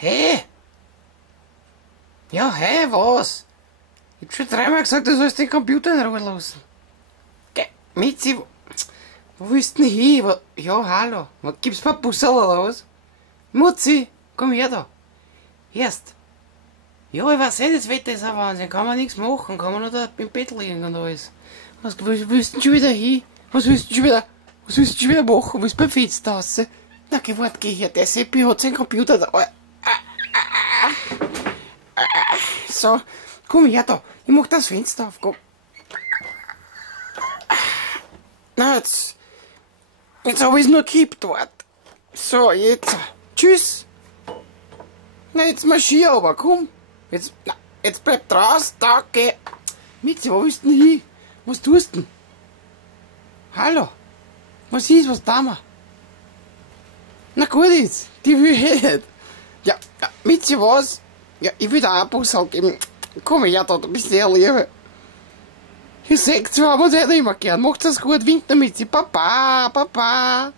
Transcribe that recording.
Hey! Ja, hey, was? Ich hab schon dreimal gesagt, du sollst den Computer in Ruhe lassen. Geh, Mitzi, wo willst du denn hin? Ja, hallo. Gibt's mal Busserl oder was? Mutzi, komm her da. Erst. Ja, ich weiß das Wetter ist ein Wahnsinn. Kann man nichts machen. Kann man nur da im Bett liegen und alles. Was willst du denn schon wieder hin? Was willst du schon wieder machen? Willst du beim Fenster raus? Na, geh her. Der Seppi hat seinen Computer da. So, komm her da. Ich mach das Fenster auf. Komm. Na, jetzt habe ich es nur gekippt dort. So, jetzt. Tschüss. Na, jetzt marschier aber, komm. Jetzt bleib draußen, danke. Mitzi, wo willst du denn hin? Was tust du denn? Hallo? Was ist, was tun wir? Na gut jetzt, die will ich nicht. Ja, Mitzi, was? Ja, ich will dir auch einen Bus geben. Komm her da, du bist sehr lieb. Ihr seht, wir haben uns nicht immer gern. Macht das gut, winkt damit. Papa, Papa.